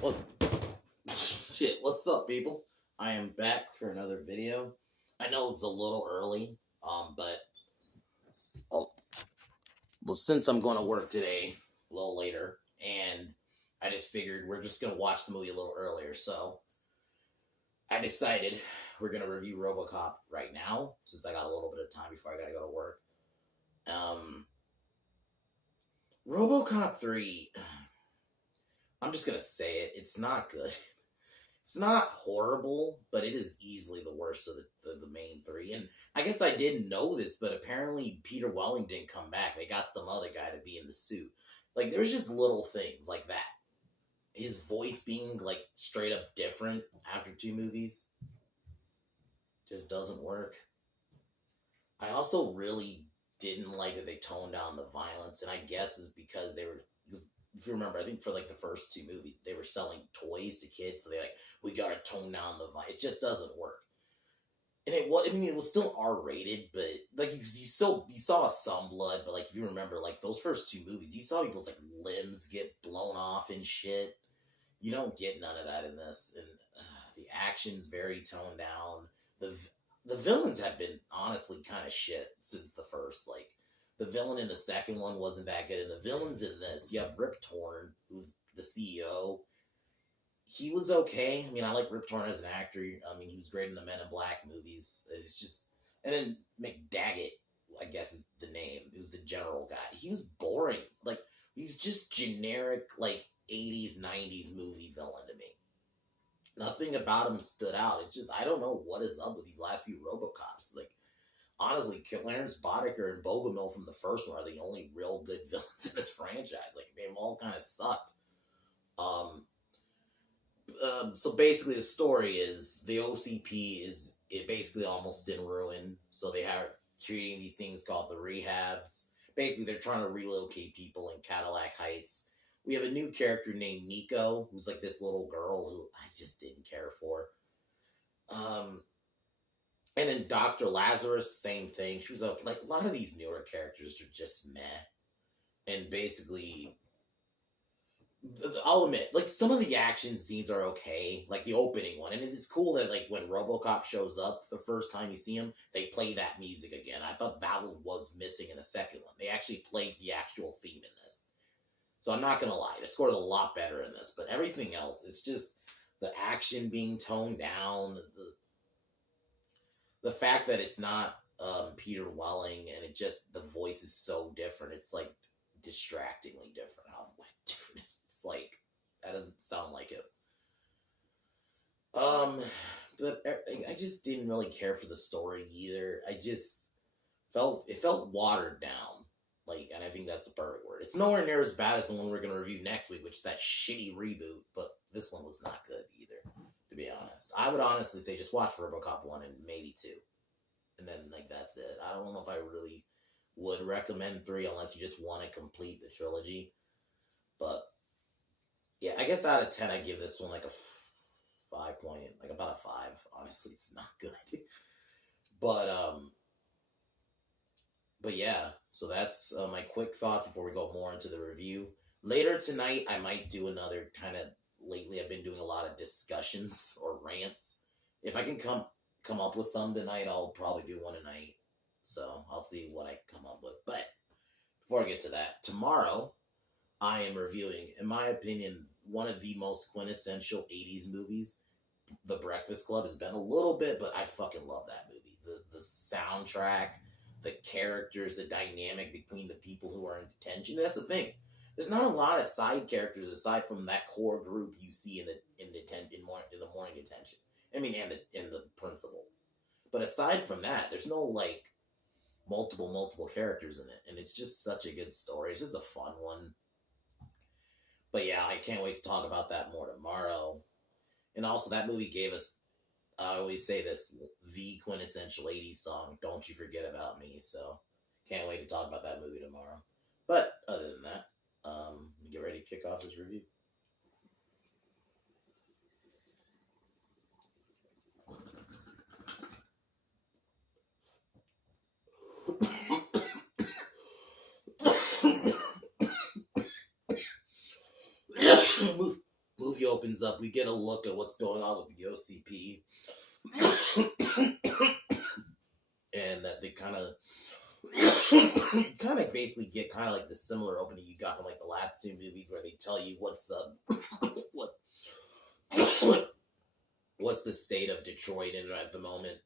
Well, shit, what's up, people? I am back for another video. I know it's a little early, but oh, well, since I'm going to work today, a little later, and I just figured we're just gonna watch the movie a little earlier, so I decided we're gonna review RoboCop right now, since I got a little bit of time before I gotta go to work. Um, RoboCop 3, I'm just gonna say it, it's not good. It's not horrible, but it is easily the worst of the main three. And I guess I didn't know this, but apparently Peter Welling didn't come back. They got some other guy to be in the suit. Like, there's just little things like that. His voice being, like, straight up different after two movies just doesn't work. I also really didn't like that they toned down the violence, and I guess is because they were, if you remember, I think for like the first two movies, they were selling toys to kids, so they're like, we gotta tone down the violence. It just doesn't work. And it was, I mean, it was still R-rated, but like you saw some blood, but like if you remember, like those first two movies, you saw people's like limbs get blown off and shit. You don't get none of that in this, and the action's very toned down. The villains have been honestly kind of shit since the first. Like, the villain in the second one wasn't that good, and the villains in this, you have Rip Torn, who's the CEO. He was okay. I mean, I like Rip Torn as an actor. I mean, he was great in the Men in Black movies. It's just, and then McDaggett, I guess is the name. He was the general guy. He was boring. Like, he's just generic, like 80s, 90s movie villain to me. Nothing about him stood out. It's just, I don't know what is up with these last few Robocops. Like, honestly, Clarence Boddicker and Bogomil from the first one are the only real good villains in this franchise. Like, they've all kind of sucked. So basically the story is the OCP is it basically almost in ruin. So they are treating these things called the rehabs. Basically, they're trying to relocate people in Cadillac Heights. We have a new character named Nico, who's like this little girl who I just didn't care for. And then Dr. Lazarus, same thing. She was okay. Like, a lot of these newer characters are just meh. And basically, I'll admit, like, some of the action scenes are okay. Like, the opening one. And it is cool that, like, when Robocop shows up the first time you see him, they play that music again. I thought that was missing in the second one. They actually played the actual theme in this. So I'm not going to lie. The score's a lot better in this. But everything else, it's just the action being toned down. The fact that it's not Peter Welling and it just, the voice is so different. It's, like, distractingly different. How different is it's like, that doesn't sound like it. But I just didn't really care for the story either. I just it felt watered down. Like, and I think that's the perfect word. It's nowhere near as bad as the one we're going to review next week, which is that shitty reboot, but this one was not good either, to be honest. I would honestly say just watch RoboCop 1 and maybe 2. And then, like, that's it. I don't know if I really would recommend 3 unless you just want to complete the trilogy. But yeah, I guess out of 10, I give this one like a 5 point, like about a 5. Honestly, it's not good. But yeah, so that's my quick thoughts before we go more into the review. Later tonight, I might do another kind of, lately I've been doing a lot of discussions or rants. If I can come up with some tonight, I'll probably do one tonight. So I'll see what I come up with. But before I get to that, tomorrow I am reviewing, in my opinion, one of the most quintessential 80s movies. The Breakfast Club has been a little bit, but I fucking love that movie. The soundtrack, the characters, the dynamic between the people who are in detention. That's the thing. There's not a lot of side characters aside from that core group you see in the morning detention. I mean, and the principal. But aside from that, there's no like multiple characters in it, and it's just such a good story. It's just a fun one. But yeah, I can't wait to talk about that more tomorrow. And also, that movie gave us, I always say this, the quintessential 80s song, Don't You Forget About Me. So, can't wait to talk about that movie tomorrow. But, other than that, get ready to kick off this review. Move your opens up, we get a look at what's going on with the OCP, and that they kind of basically get kind of like the similar opening you got from like the last two movies, where they tell you what's what what's the state of Detroit in at the moment.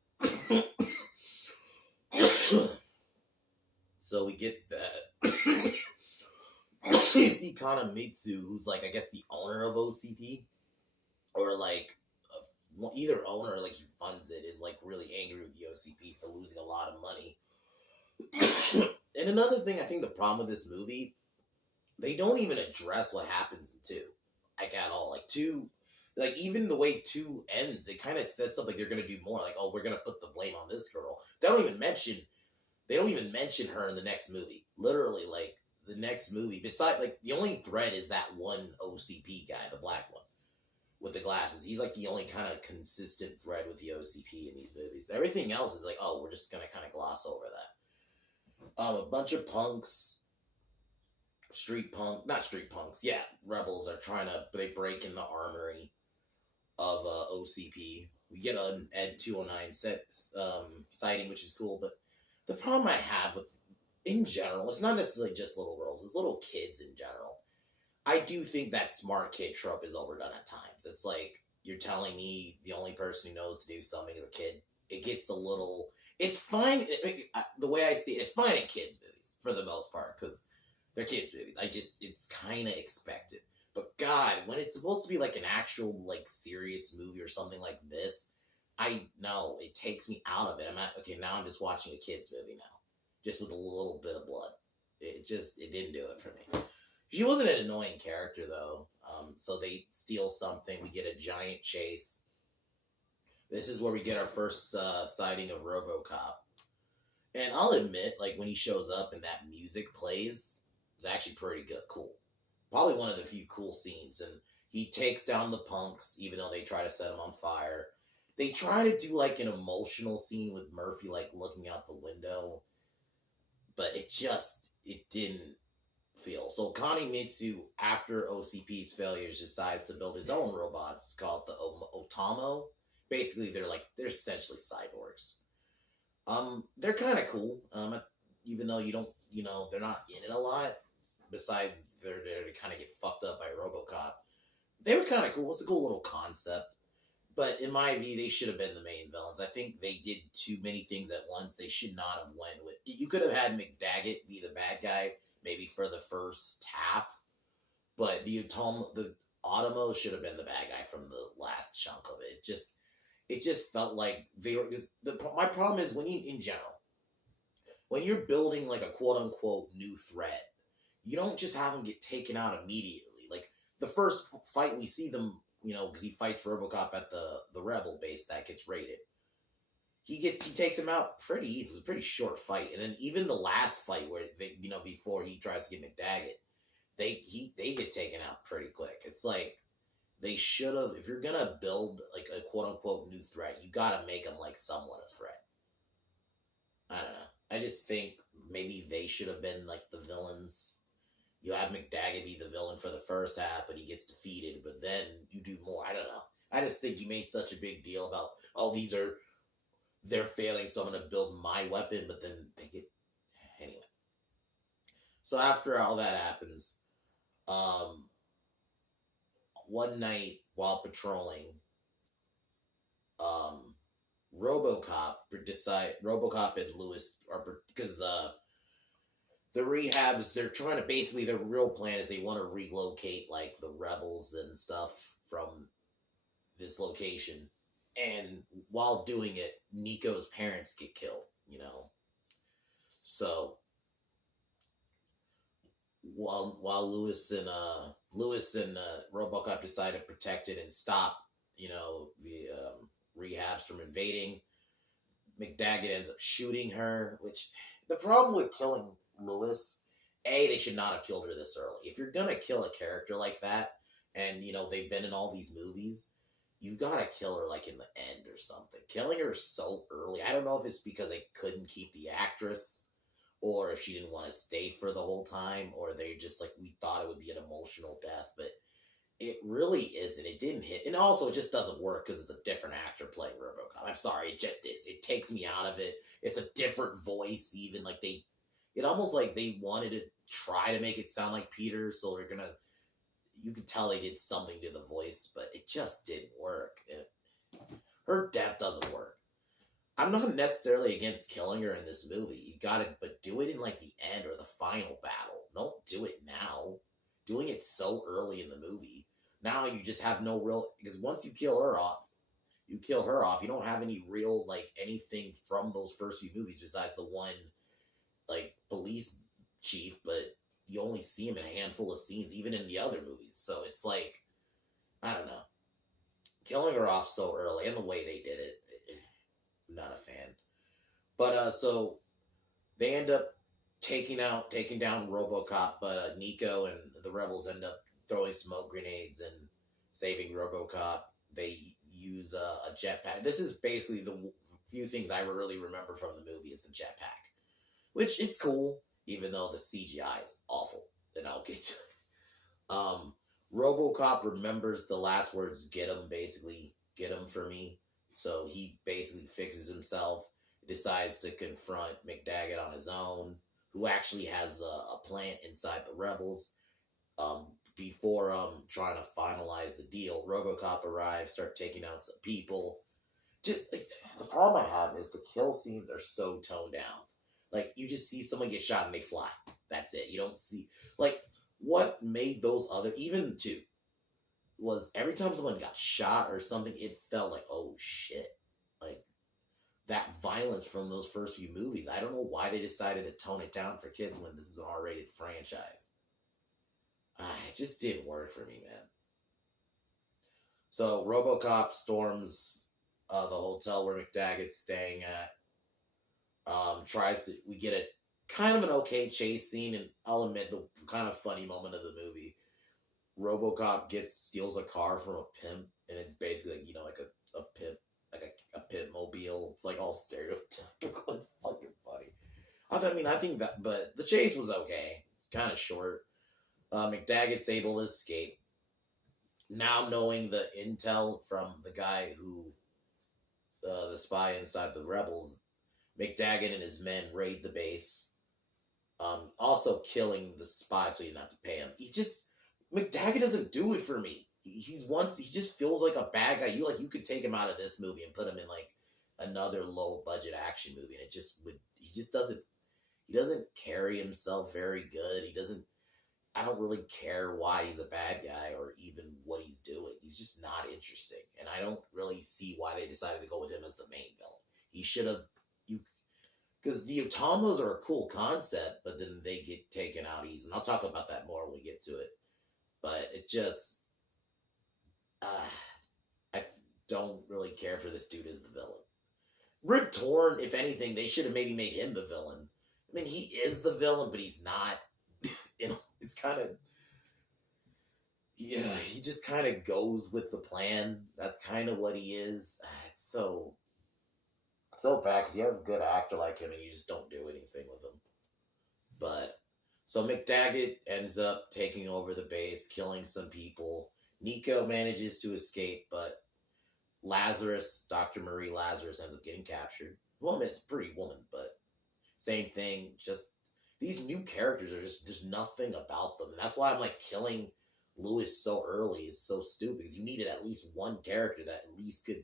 So we get that. You see Kanamitsu, who's like, I guess, the owner of OCP, or like either owner or like he funds it, is like really angry with the OCP for losing a lot of money. And another thing, I think the problem with this movie, they don't even address what happens in 2, like at all. Like 2, like even the way 2 ends, it kind of sets up like they're gonna do more. Like, oh, we're gonna put the blame on this girl. They don't even mention her in the next movie. Literally, like the next movie, besides like the only thread is that one OCP guy, the black one with the glasses. He's like the only kind of consistent thread with the OCP in these movies. Everything else is like, oh, we're just gonna kind of gloss over that. A bunch of punks, rebels are they break in the armory of OCP. We get an Ed 209 sighting, which is cool, but the problem I have with, in general, it's not necessarily just little girls, it's little kids in general. I do think that smart kid trope is overdone at times. It's like, you're telling me the only person who knows to do something is a kid. It gets a little... It's fine. The way I see it, it's fine in kids' movies, for the most part, because they're kids' movies. It's kind of expected. But God, when it's supposed to be like an actual, like, serious movie or something like this, I know, it takes me out of it. Now I'm just watching a kids' movie now. Just with a little bit of blood. It didn't do it for me. She wasn't an annoying character, though. So they steal something. We get a giant chase. This is where we get our first sighting of Robocop. And I'll admit, like, when he shows up and that music plays, it's actually pretty good, cool. Probably one of the few cool scenes. And he takes down the punks, even though they try to set him on fire. They try to do, like, an emotional scene with Murphy, like, looking out the window. But it didn't feel. So Kanimitsu, after OCP's failures, decides to build his own robots called the Otamo. Basically, they're essentially cyborgs. They're kind of cool. Even though they're not in it a lot. Besides, they're there to kind of get fucked up by Robocop. They were kind of cool. It's a cool little concept. But in my view, they should have been the main villains. I think they did too many things at once. They should not have went with... You could have had McDaggett be the bad guy, maybe for the first half. But the Otamo should have been the bad guy from the last chunk of it. It just felt like they were... My problem is in general, when you're building like a quote-unquote new threat, you don't just have them get taken out immediately. Like, the first fight we see them... because he fights Robocop at the Rebel base that gets raided. He takes him out pretty easily. It's a pretty short fight. And then even the last fight where they, before he tries to get McDaggett, they get taken out pretty quick. It's like, they should have, if you're gonna build like a quote unquote new threat, you gotta make them like somewhat a threat. I don't know. I just think maybe they should have been like the villains. You have McDaggett be the villain for the first half, but he gets defeated, but then you do more. I don't know. I just think you made such a big deal about, they're failing, so I'm going to build my weapon, but then they get... Anyway. So after all that happens, one night while patrolling, Robocop and Lewis because the rehabs, they're trying to basically, their real plan is they want to relocate like the rebels and stuff from this location. And while doing it, Nico's parents get killed, So while Lewis and Robocop decide to protect it and stop, the rehabs from invading, McDaggett ends up shooting her, which the problem with killing Lewis, they should not have killed her this early. If you're gonna kill a character like that, and they've been in all these movies, you gotta kill her like in the end or something. Killing her so early, I don't know if it's because they couldn't keep the actress, or if she didn't want to stay for the whole time, or they just like, we thought it would be an emotional death, but it really isn't. It didn't hit, and also it just doesn't work because it's a different actor playing RoboCop. I'm sorry, it just is. It takes me out of it. It's a different voice, even like it almost like they wanted to try to make it sound like Peter, so they're gonna. You could tell they did something to the voice, but it just didn't work. Her death doesn't work. I'm not necessarily against killing her in this movie. You got it, but do it in like the end or the final battle. Don't do it now. Doing it so early in the movie. Now you just have no real, because once you kill her off, you don't have any real like anything from those first few movies besides the one like police chief, but you only see him in a handful of scenes, even in the other movies. So it's like, I don't know. Killing her off so early and the way they did it, I'm not a fan. But so they end up taking down RoboCop, but Nico and the rebels end up throwing smoke grenades and saving RoboCop. They use a jetpack. This is basically the few things I really remember from the movie is the jetpack, which it's cool, even though the CGI is awful. And I'll get to it. RoboCop remembers the last words, get him, basically, get him for me. So he basically fixes himself, decides to confront McDaggett on his own, who actually has a plant inside the rebels. Before trying to finalize the deal, RoboCop arrives, start taking out some people. Just like, the problem I have is the kill scenes are so toned down. Like, you just see someone get shot and they fly. That's it. You don't see, like, what made those other, even two, was every time someone got shot or something, it felt like, oh shit. Like, that violence from those first few movies. I don't know why they decided to tone it down for kids when this is an R-rated franchise. It just didn't work for me, man. So, RoboCop storms the hotel where McDaggett's staying at. We get a kind of an okay chase scene, and I'll admit the kind of funny moment of the movie. RoboCop steals a car from a pimp, and it's basically like, like a pimp, like a pimp mobile. It's like all stereotypical. It's fucking funny. I think that, but the chase was okay. It's kind of short. McDaggett's able to escape. Now knowing the intel from the guy who, the spy inside the rebels, McDaggett and his men raid the base. Also killing the spy so you don't have to pay him. McDaggett doesn't do it for me. He just feels like a bad guy. You could take him out of this movie and put him in like another low budget action movie, and he doesn't carry himself very good. I don't really care why he's a bad guy or even what he's doing. He's just not interesting, and I don't really see why they decided to go with him as the main villain. He should have, because the Otomos are a cool concept, but then they get taken out easy. And I'll talk about that more when we get to it. But it just, I don't really care for this dude as the villain. Rip Torn, if anything, they should have maybe made him the villain. I mean, he is the villain, but he's not. It's kind of, yeah, he just kind of goes with the plan. That's kind of what he is. It's so bad because you have a good actor like him and you just don't do anything with him. But so McDaggett ends up taking over the base, killing some people. Nico manages to escape, but Dr. Marie Lazarus ends up getting captured. Woman, it's a pretty woman, but same thing. Just these new characters are there's nothing about them. And that's why I'm like, killing Lewis so early is so stupid, because you needed at least one character that at least could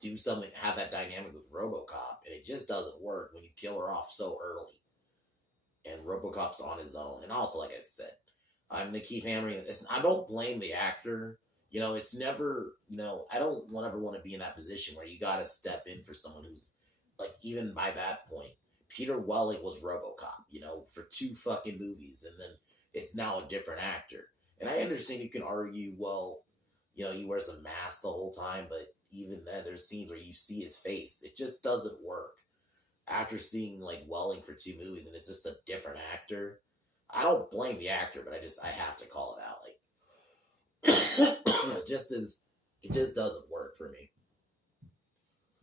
do something, have that dynamic with RoboCop, and it just doesn't work when you kill her off so early. And RoboCop's on his own. And also, like I said, I'm going to keep hammering this. I don't blame the actor. It's never, I don't ever want to be in that position where you got to step in for someone who's, like, even by that point, Peter Welling was RoboCop, for 2 fucking movies, and then it's now a different actor. And I understand you can argue, well, he wears a mask the whole time, but even then, there's scenes where you see his face. It just doesn't work. After seeing, like, Welling for 2 movies, and it's just a different actor, I don't blame the actor, but I have to call it out. Like, it just doesn't work for me.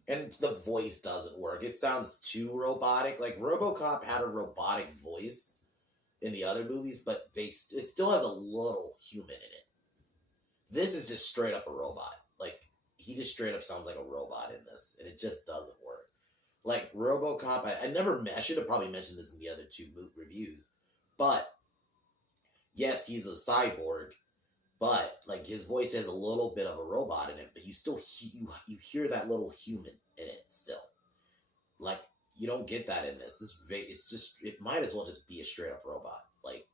And the voice doesn't work. It sounds too robotic. Like, RoboCop had a robotic voice in the other movies, but it still has a little human in it. This is just straight up a robot. Like, he just straight up sounds like a robot in this, and it just doesn't work. Like, Robocop, I should have probably mentioned this in the other two reviews, but yes, he's a cyborg, but like his voice has a little bit of a robot in it, but you still you hear that little human in it still. Like, you don't get that in this. It's just, it might as well just be a straight up robot. Like,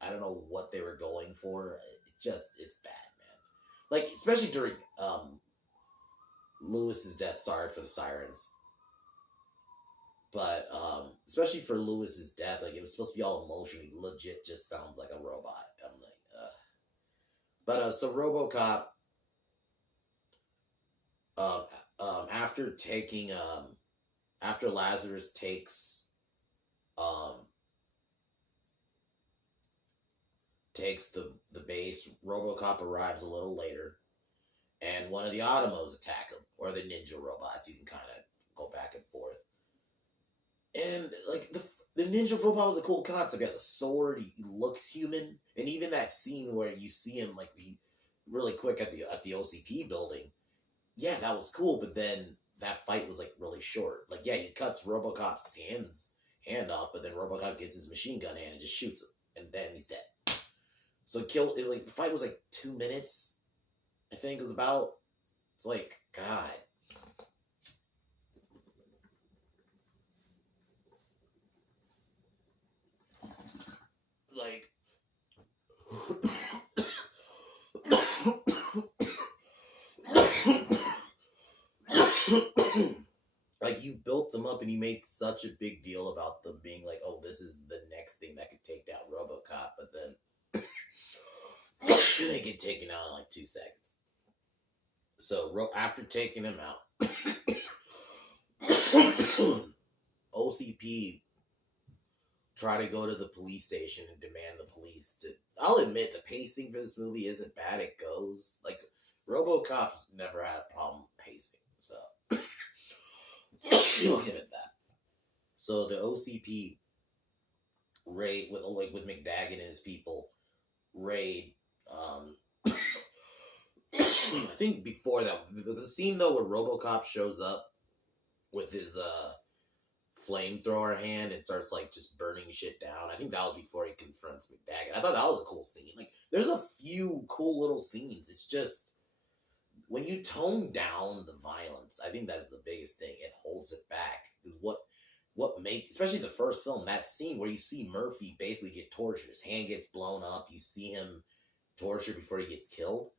I don't know what they were going for. It's bad, man. Like, especially during Lewis's death. Sorry for the sirens, but especially for Lewis's death, like, it was supposed to be all emotionally legit. Just sounds like a robot. I'm like, but so Robocop, after taking after Lazarus takes the base, Robocop arrives a little later, and one of the Automos attack him, or the ninja robots. You can kind of go back and forth. And like the ninja robot was a cool concept. He has a sword. He looks human, and even that scene where you see him like he really quick at the OCP building. Yeah, that was cool. But then that fight was like really short. Like, yeah, he cuts Robocop's hand off, but then Robocop gets his machine gun hand and just shoots him, and then he's dead. So the fight was like 2 minutes, I think it was about. It's like, God. Like, like, you built them up and you made such a big deal about them being like, oh, this is the next thing that could take down Robocop, but then they get taken out in like 2 seconds. So after taking him out, OCP try to go to the police station and demand the police to. I'll admit the pacing for this movie isn't bad. It goes like Robocop never had a problem pacing, so you'll give it that. So the OCP raid with McDaggett and his people raid. I think before that, the scene though where Robocop shows up with his flamethrower hand and starts like just burning shit down. I think that was before he confronts McDaggett. I thought that was a cool scene. Like, there's a few cool little scenes. It's just when you tone down the violence, I think that's the biggest thing. It holds it back. Is what make, especially the first film, that scene where you see Murphy basically get tortured. His hand gets blown up. You see him tortured before he gets killed.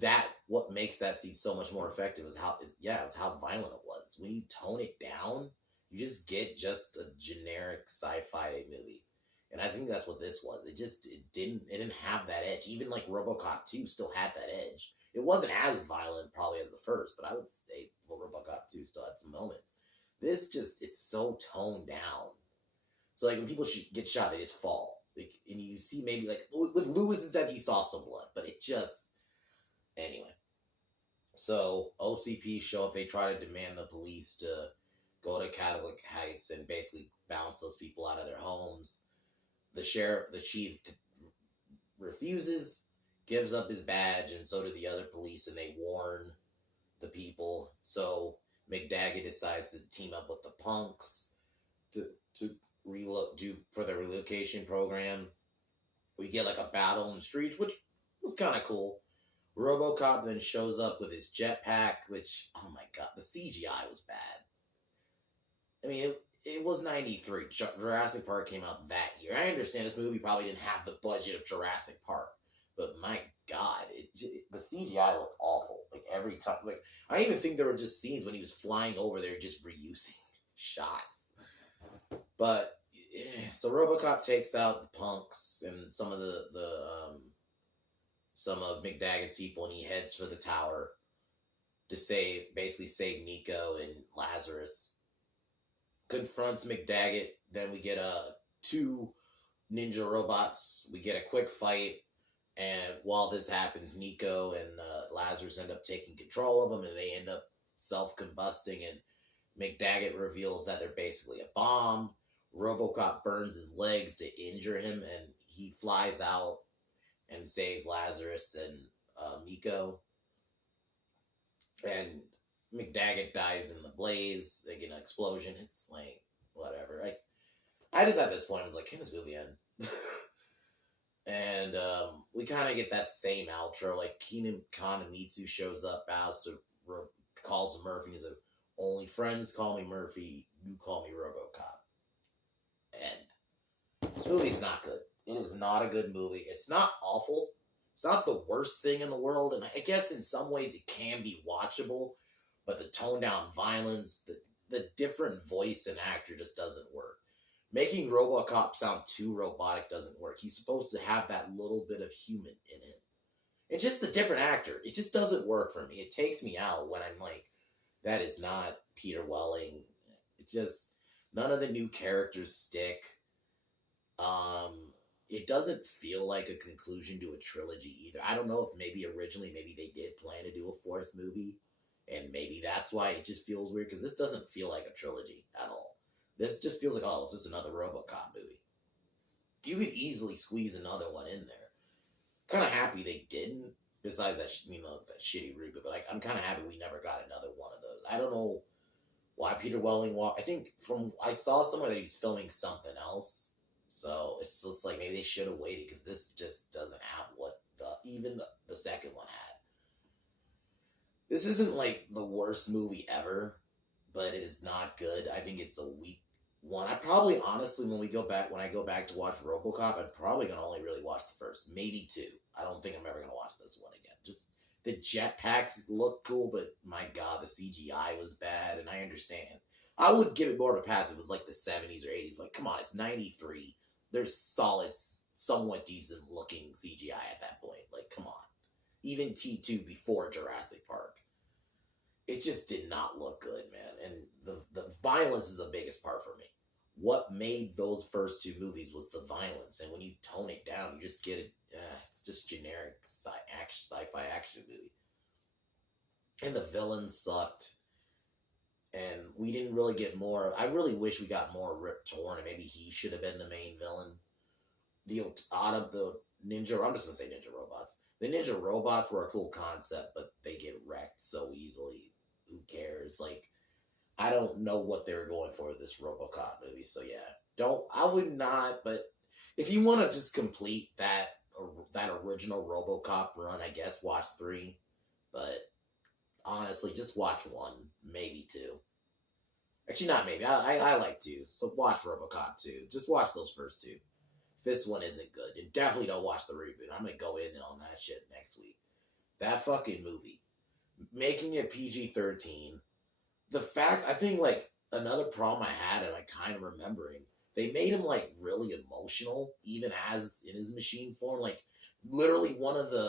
That what makes that scene so much more effective is how violent it was. When you tone it down, you just get just a generic sci-fi movie. And I think that's what this was. It didn't have that edge. Even like RoboCop 2 still had that edge. It wasn't as violent probably as the first, but I would say RoboCop 2 still had some moments. This it's so toned down. So like when people get shot, they just fall. Like, and you see maybe like with Lewis's death, you saw some blood, but it just anyway. So OCP show up. They try to demand the police to go to Catholic Heights and basically bounce those people out of their homes. The chief refuses, gives up his badge, and so do the other police, and they warn the people. So McDaggett decides to team up with the punks to do for the relocation program. We get like a battle in the streets, which was kind of cool. RoboCop then shows up with his jetpack, which, oh my god, the CGI was bad. I mean, it was 93. Jurassic Park came out that year. I understand this movie probably didn't have the budget of Jurassic Park, but my god, the CGI looked awful. Like, every time. Like, I even think there were just scenes when he was flying over there just reusing shots. But, so RoboCop takes out the punks and some of some of McDaggett's people, and he heads for the tower to save Nico and Lazarus. Confronts McDaggett. Then we get 2 ninja robots. We get a quick fight, and while this happens, Nico and Lazarus end up taking control of them, and they end up self-combusting, and McDaggett reveals that they're basically a bomb. RoboCop burns his legs to injure him, and he flies out and saves Lazarus and Miko, and McDaggett dies in the blaze, like in an explosion. It's like whatever. I just at this point I was like, can this movie end? And we kind of get that same outro. Like Keenan Kanemitsu shows up, bows to calls Murphy, and he says, "Only friends call me Murphy. You call me RoboCop." And this movie's not good. It is not a good movie. It's not awful. It's not the worst thing in the world, and I guess in some ways it can be watchable. But the toned down violence, the different voice and actor just doesn't work. Making RoboCop sound too robotic doesn't work. He's supposed to have that little bit of human in him. It's just a different actor. It just doesn't work for me. It takes me out when I'm like, that is not Peter Welling. It just, none of the new characters stick. It doesn't feel like a conclusion to a trilogy either. I don't know if maybe originally, maybe they did plan to do a fourth movie, and maybe that's why it just feels weird, because this doesn't feel like a trilogy at all. This just feels like, oh, it's just another RoboCop movie. You could easily squeeze another one in there. Kind of happy they didn't, besides that, that shitty reboot, but I'm kind of happy we never got another one of those. I don't know why Peter Welling I think I saw somewhere that he's filming something else. So it's just like maybe they should have waited, because this just doesn't have what even the second one had. This isn't like the worst movie ever, but it is not good. I think it's a weak one. I probably honestly, when I go back to watch RoboCop, I'm probably gonna only really watch the first, maybe two. I don't think I'm ever gonna watch this one again. Just the jetpacks look cool, but my god, the CGI was bad, and I understand. I would give it more of a pass if it was like the 70s or 80s, but come on, it's 93. There's solid, somewhat decent looking CGI at that point. Like, come on. Even T2 before Jurassic Park. It just did not look good, man. And the violence is the biggest part for me. What made those first two movies was the violence. And when you tone it down, you just get it. It's just generic sci-fi action movie. And the villains sucked. And we didn't really get more. I really wish we got more Rip Torn, and maybe he should have been the main villain. The ninja, I'm just going to say ninja robots. The ninja robots were a cool concept, but they get wrecked so easily. Who cares? Like, I don't know what they were going for with this RoboCop movie. So yeah, I would not. But if you want to just complete that original RoboCop run, I guess watch 3. But honestly, just watch 1, maybe 2. Actually, not maybe. I like 2. So watch RoboCop 2. Just watch those first 2. If this one isn't good, and definitely don't watch the reboot. I'm gonna go in on that shit next week. That fucking movie, making it PG-13. The fact, I think, like, another problem I had, and I kind of remembering, they made him, like, really emotional, even as in his machine form. Like, literally one of the,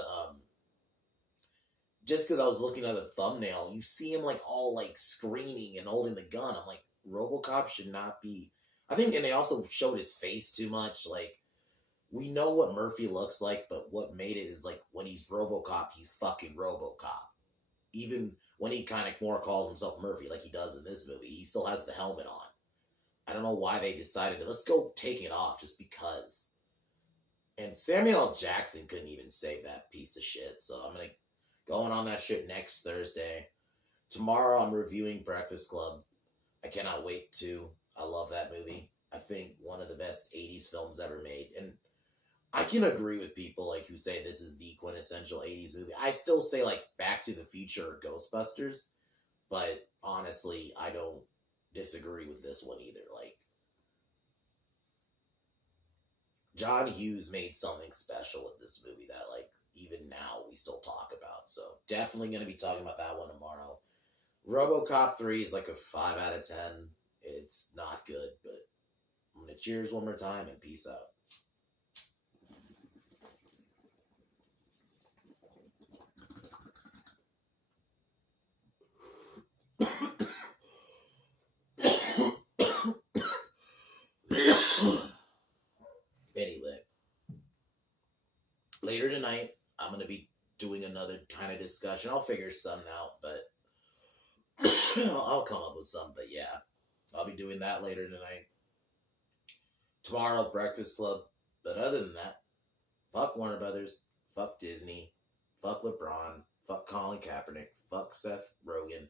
just because I was looking at the thumbnail, you see him, like, all, like, screaming and holding the gun. I'm like, RoboCop should not be, I think, and they also showed his face too much. Like, we know what Murphy looks like, but what made it is, like, when he's RoboCop, he's fucking RoboCop. Even when he kind of more calls himself Murphy, like he does in this movie, he still has the helmet on. I don't know why they decided to, let's go take it off just because. And Samuel L. Jackson couldn't even save that piece of shit. So I'm going on that shit next Thursday. Tomorrow I'm reviewing Breakfast Club. I cannot wait to. I love that movie. I think one of the best 80s films ever made. And I can agree with people like who say this is the quintessential 80s movie. I still say like Back to the Future or Ghostbusters, but honestly, I don't disagree with this one either. Like, John Hughes made something special with this movie that, like, even now we still talk about. So definitely going to be talking about that one tomorrow. RoboCop 3 is like a 5 out of 10. It's not good, but I'm going to cheers one more time and peace out. Anyway, later tonight, I'm going to be doing another kind of discussion. I'll figure something out, but I'll come up with some. But yeah, I'll be doing that later tonight. Tomorrow, Breakfast Club. But other than that, fuck Warner Brothers, fuck Disney. Fuck LeBron. Fuck Colin Kaepernick. Fuck Seth Rogen.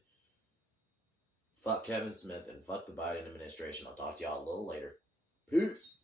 Fuck Kevin Smith. And fuck the Biden administration. I'll talk to y'all a little later. Peace.